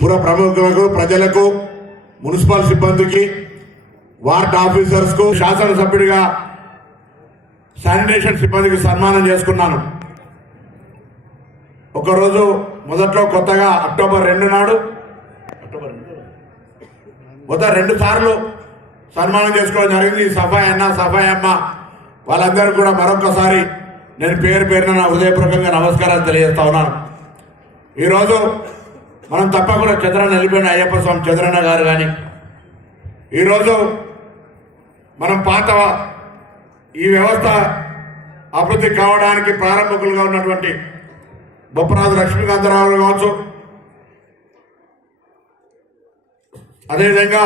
పుర ప్రముఖులకు ప్రజలకు మున్సిపల్ సిబ్బందికి వార్డ్ ఆఫీసర్స్కు శాసనసభ్యుడిగా శానిటేషన్ సిబ్బందికి సన్మానం చేసుకున్నాను ఒకరోజు మొదట్లో కొత్తగా అక్టోబర్ రెండు నాడు అక్టోబర్ మొదట రెండు సార్లు సన్మానం చేసుకోవడం జరిగింది సఫాయి అన్న సఫాయి అమ్మ వాళ్ళందరూ కూడా మరొకసారి నేను పేరు పేరున నా హృదయపూర్వకంగా నమస్కారాలు తెలియజేస్తా ఉన్నాను ఈరోజు మనం తప్పకుండా చంద్ర వెళ్ళిపోయిన అయ్యప్ప స్వామి చంద్రన్న గారు కానీ ఈరోజు మనం పాత ఈ వ్యవస్థ అభివృద్ధి కావడానికి ప్రారంభకులుగా ఉన్నటువంటి బొప్పరాజు లక్ష్మీకాంతరావు కావచ్చు అదేవిధంగా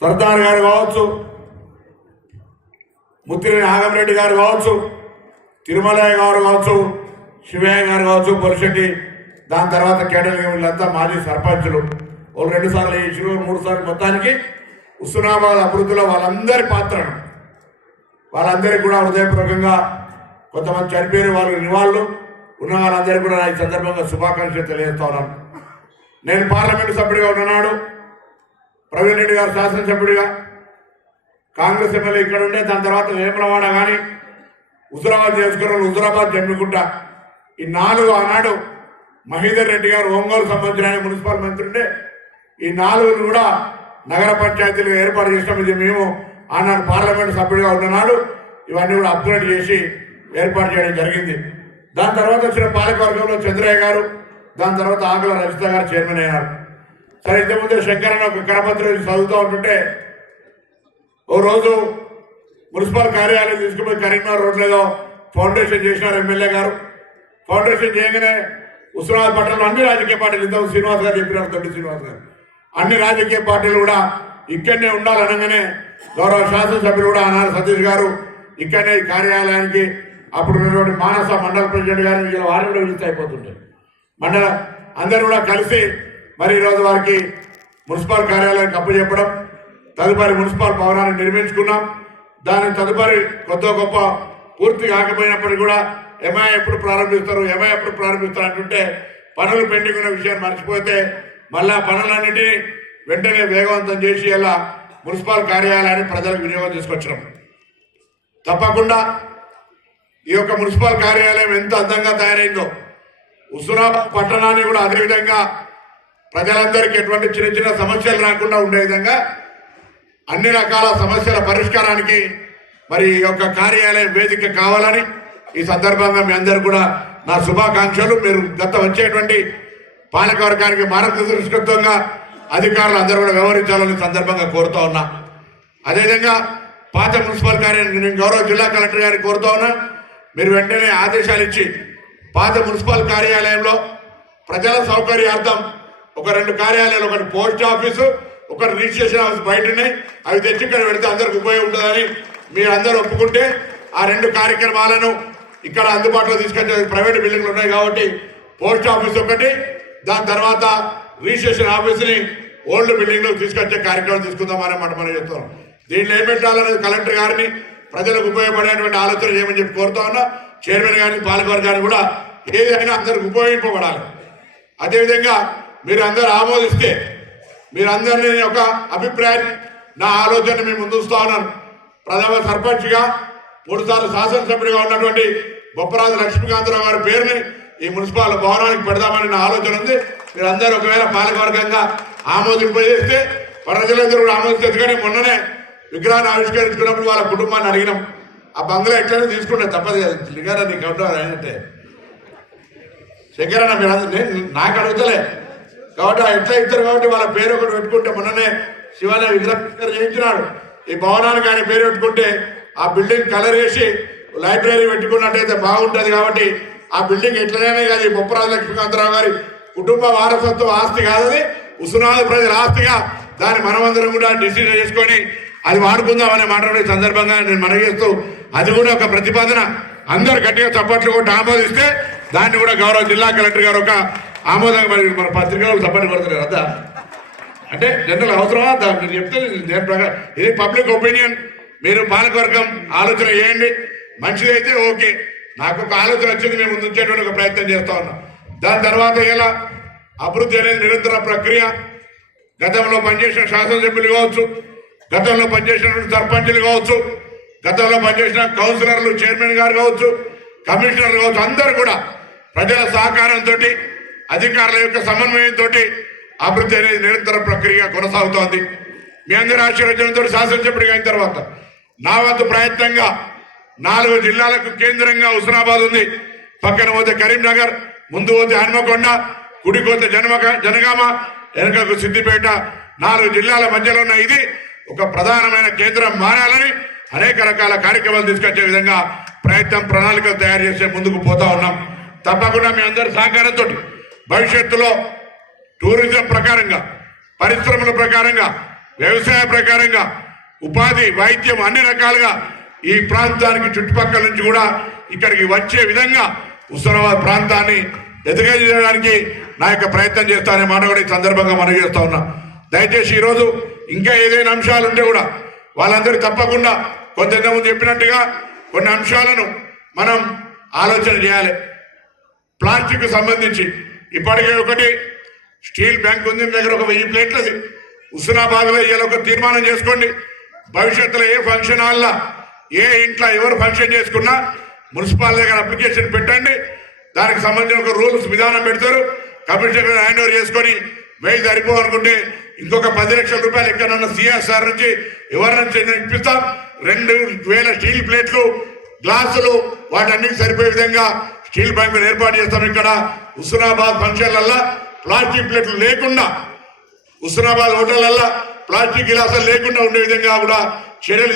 సర్దార్ గారు కావచ్చు ముత్తిరేని నాగంరెడ్డి గారు కావచ్చు తిరుమలయ్య గారు కావచ్చు శివయ్య గారు కావచ్చు పొరిశెట్టి దాని తర్వాత కేడర్ వీళ్ళంతా మాజీ సర్పంచులు ఒక రెండు సార్లు వేసిరు మూడు సార్లు మొత్తానికి హుస్నాబాద్ అభివృద్ధిలో వాళ్ళందరి పాత్రను వాళ్ళందరికీ కూడా హృదయపూర్వకంగా కొంతమంది చనిపోయిన వాళ్ళు నివాళులు ఉన్న వాళ్ళందరికీ కూడా ఈ సందర్భంగా శుభాకాంక్షలు తెలియజేస్తా ఉన్నాను నేను పార్లమెంటు సభ్యుడిగా ఉన్ననాడు ప్రవీణ్ రెడ్డి గారు శాసనసభ్యుడిగా కాంగ్రెస్ ఎమ్మెల్యే ఇక్కడ ఉండే దాని తర్వాత వేమలవాడ కానీ హుజరాబాద్ చేసుకున్న హుజురాబాద్ జమ్మికుంట ఈ నాలుగు ఆనాడు మహేందర్ రెడ్డి గారు ఒంగోలు సంబంధించిన మున్సిపల్ మంత్రి ఉండే ఈ నాలుగును కూడా నగర పంచాయతీలు ఏర్పాటు చేసినాం ఇది మేము ఆనాడు పార్లమెంట్ సభ్యుడిగా ఉన్ననాడు ఇవన్నీ కూడా అప్గ్రేడ్ చేసి ఏర్పాటు చేయడం జరిగింది దాని తర్వాత వచ్చిన పాలకవర్గంలో చంద్రయ్య గారు దాని తర్వాత ఆకుల రజిత గారు చైర్మన్ అయ్యారు సరే ఇంతకుముందు శంకరన్న ఒక కరపత్రి చదువుతూ ఉంటుంటే ఓ రోజు మున్సిపల్ కార్యాలయం తీసుకుపోయి కరీంనగర్ రోడ్లేదో ఫౌండేషన్ చేసినారు ఎమ్మెల్యే గారు ఫౌండేషన్ చేయగానే ఉస్మానాబాద్ పట్టణంలో అన్ని రాజకీయ పార్టీలు ఇద్దరు శ్రీనివాస్ గారు చెప్పినారు తండ్రి శ్రీనివాస్ గారు అన్ని రాజకీయ పార్టీలు కూడా ఇక్కడనే ఉండాలనగానే గౌరవ శాసనసభ్యులు కూడా ఆనాడు సతీష్ గారు ఇక్కడనే కార్యాలయానికి అప్పుడు ఉన్నటువంటి మానస మండల ప్రెసిడెంట్ గారు వీళ్ళ వారిని కూడా విజిట్ అయిపోతుంటారు మండల అందరూ కూడా కలిసి మరి ఈరోజు వారికి మున్సిపల్ కార్యాలయానికి అప్పు చెప్పడం తదుపరి మున్సిపల్ భవనాన్ని నిర్మించుకున్నాం దాని తదుపరి కొత్త గొప్ప పూర్తి కాకపోయినప్పటికీ కూడా ఎమా ఎప్పుడు ప్రారంభిస్తారు ఎమా ఎప్పుడు ప్రారంభిస్తారు అంటుంటే పనులు పెండింగ్ ఉన్న విషయాన్ని మర్చిపోతే మళ్ళా పనులన్నిటినీ వెంటనే వేగవంతం చేసి ఇలా మున్సిపల్ కార్యాలయాన్ని ప్రజలకు వినియోగం తీసుకొచ్చినాం తప్పకుండా ఈ యొక్క మున్సిపల్ కార్యాలయం ఎంత అందంగా తయారైందో హుసూరాబాద్ పట్టణాన్ని కూడా అదేవిధంగా ప్రజలందరికీ ఎటువంటి చిన్న చిన్న సమస్యలు రాకుండా ఉండే విధంగా అన్ని రకాల సమస్యల పరిష్కారానికి మరి ఈ యొక్క కార్యాలయం వేదిక కావాలని ఈ సందర్భంగా మీ అందరు కూడా నా శుభాకాంక్షలు మీరు గత వచ్చేటువంటి పాలకవర్గానికి మార్గదర్శకత్వంగా అధికారులు అందరూ కూడా వ్యవహరించాలని సందర్భంగా కోరుతా ఉన్నా అదేవిధంగా పాత మున్సిపల్ కార్యాలయం నేను గౌరవ జిల్లా కలెక్టర్ గారిని కోరుతా ఉన్నా మీరు వెంటనే ఆదేశాలు ఇచ్చి పాత మున్సిపల్ కార్యాలయంలో ప్రజల సౌకర్యార్థం ఒక రెండు కార్యాలయాలు ఒకటి పోస్ట్ ఆఫీసు ఒకటి రిజిస్ట్రేషన్ ఆఫీస్ బయట ఉన్నాయి అవి తెచ్చి ఇక్కడ పెడితే అందరికి ఉపయోగం ఉంటుందని మీరు అందరూ ఒప్పుకుంటే ఆ రెండు కార్యక్రమాలను ఇక్కడ అందుబాటులో తీసుకొచ్చే ప్రైవేట్ బిల్డింగ్లు ఉన్నాయి కాబట్టి పోస్ట్ ఆఫీస్ ఒకటి దాని తర్వాత రిజిస్ట్రేషన్ ఆఫీస్ని ఓల్డ్ బిల్డింగ్లు తీసుకొచ్చే కార్యక్రమం తీసుకుందామని మాట మనం చెప్తున్నాం దీన్ని ఏం పెట్టాలనేది కలెక్టర్ గారిని ప్రజలకు ఉపయోగపడేటువంటి ఆలోచన చేయమని చెప్పి కోరుతా ఉన్నా చైర్మన్ గారిని గారిని కూడా ఏదైనా అందరికి ఉపయోగింపబడాలి అదేవిధంగా మీరు అందరు ఆమోదిస్తే మీరందరినీ ఒక అభిప్రాయాన్ని నా ఆలోచన మేము ముందుస్తా ఉన్నాను ప్రథమ సర్పంచ్గా మూడుసార్లు శాసనసభ్యుడిగా ఉన్నటువంటి బొప్పరాజు లక్ష్మీకాంతరావు గారి పేరుని ఈ మున్సిపాల్ భవనానికి పెడదామని నా ఆలోచన ఉంది మీరందరూ ఒకవేళ పాలకవర్గంగా ఆమోదింపజేస్తే ప్రజలందరూ కూడా ఆమోదించదు కానీ మొన్ననే విగ్రహాన్ని ఆవిష్కరించుకున్నప్పుడు వాళ్ళ కుటుంబాన్ని అడిగినాం ఆ బంగ్లా ఎట్లనే తీసుకుంటే తప్పదు కదా లింగారా నీకు అవుతారు ఏంటంటే శంకరన్న మీరు నేను నాకు అడుగుతలే కాబట్టి ఎట్లా ఇస్తారు కాబట్టి వాళ్ళ పేరు ఒకటి పెట్టుకుంటే మొన్ననే శివాలయ విగ్రహం చేయించినాడు ఈ భవనానికి ఆయన పేరు పెట్టుకుంటే ఆ బిల్డింగ్ కలర్ వేసి లైబ్రరీ పెట్టుకున్నట్టయితే బాగుంటుంది కాబట్టి ఆ బిల్డింగ్ ఎట్లనే కాదు బొప్పరాజు లక్ష్మీకాంతరావు గారి కుటుంబ వారసత్వ ఆస్తి కాదని ఉసునాది ప్రజల ఆస్తిగా దాన్ని మనమందరం కూడా డిసిషన్ చేసుకొని అది వాడుకుందాం అనే మాట్లాడే సందర్భంగా నేను మనవి చేస్తూ అది కూడా ఒక ప్రతిపాదన అందరు గట్టిగా చప్పట్లు కొట్టి ఆమోదిస్తే దాన్ని కూడా గౌరవ జిల్లా కలెక్టర్ గారు ఒక ఆమోదంగా మరి మన పత్రికలు చప్పట్లు కొడుతున్నారు అదా అంటే జనరల్ అవసరమా దాన్ని చెప్తే నేను ప్రకారం ఇది పబ్లిక్ ఒపీనియన్ మీరు పాలకవర్గం ఆలోచన చేయండి మంచిదైతే ఓకే నాకు ఒక ఆలోచన వచ్చింది మేము ముందుంచేటువంటి ఒక ప్రయత్నం చేస్తా ఉన్నాం దాని తర్వాత ఎలా అభివృద్ధి అనేది నిరంతర ప్రక్రియ గతంలో పనిచేసిన శాసనసభ్యులు కావచ్చు గతంలో పనిచేసినటువంటి సర్పంచులు కావచ్చు గతంలో పనిచేసిన కౌన్సిలర్లు చైర్మన్ గారు కావచ్చు కమిషనర్లు కావచ్చు అందరు కూడా ప్రజల సహకారంతో అధికారుల యొక్క సమన్వయంతో అభివృద్ధి అనేది నిరంతర ప్రక్రియ కొనసాగుతోంది మీ అందరి ఆశీర్వచనంతో శాసనసభ్యుడిగా అయిన తర్వాత నా వంతు ప్రయత్నంగా నాలుగు జిల్లాలకు కేంద్రంగా హుస్నాబాద్ ఉంది పక్కన పోతే కరీంనగర్ ముందు పోతే హన్మకొండ కుడి పోతే జనమక జనగామ వెనకకు సిద్దిపేట నాలుగు జిల్లాల మధ్యలో ఉన్న ఇది ఒక ప్రధానమైన కేంద్రం మారాలని అనేక రకాల కార్యక్రమాలు తీసుకొచ్చే విధంగా ప్రయత్నం ప్రణాళికలు తయారు చేసే ముందుకు పోతా ఉన్నాం తప్పకుండా మీ అందరి సహకారంతో భవిష్యత్తులో టూరిజం ప్రకారంగా పరిశ్రమల ప్రకారంగా వ్యవసాయ ప్రకారంగా ఉపాధి వైద్యం అన్ని రకాలుగా ఈ ప్రాంతానికి చుట్టుపక్కల నుంచి కూడా ఇక్కడికి వచ్చే విధంగా హుస్నాబాద్ ప్రాంతాన్ని ఎదుగజేయడానికి నా యొక్క ప్రయత్నం చేస్తానే మాట కూడా ఈ సందర్భంగా మనవి చేస్తా ఉన్నా దయచేసి ఈరోజు ఇంకా ఏదైనా అంశాలు ఉంటే కూడా వాళ్ళందరూ తప్పకుండా కొంత ముందు చెప్పినట్టుగా కొన్ని అంశాలను మనం ఆలోచన చేయాలి ప్లాస్టిక్ సంబంధించి ఇప్పటికే ఒకటి స్టీల్ బ్యాంక్ ఉంది దగ్గర ఒక వెయ్యి ప్లేట్లది హుస్నాబాద్లో ఇవాళ ఒక తీర్మానం చేసుకోండి భవిష్యత్తులో ఏ ఫంక్షన్ హాల్లో ఏ ఇంట్లో ఎవరు ఫంక్షన్ చేసుకున్నా మున్సిపాలిటీ దగ్గర అప్లికేషన్ పెట్టండి దానికి సంబంధించిన ఒక రూల్స్ విధానం పెడతారు కమిషనర్ హ్యాండ్ ఓవర్ చేసుకొని మెయిల్ సరిపోవాలనుకుంటే ఇంకొక పది లక్షల రూపాయలు ఎక్కడన్నా సిఎస్ఆర్ నుంచి ఎవరి నుంచి ఇప్పిస్తాం రెండు వేల స్టీల్ ప్లేట్లు గ్లాసులు వాటన్నిటికి సరిపోయే విధంగా స్టీల్ బ్యాంకులు ఏర్పాటు చేస్తాం ఇక్కడ హుస్నాబాద్ ఫంక్షన్లల్లో ప్లాస్టిక్ ప్లేట్లు లేకుండా హుస్నాబాద్ హోటళ్ళల్లా ప్లాస్టిక్ గిలాసాలు లేకుండా ఉండే విధంగా కూడా చర్యలు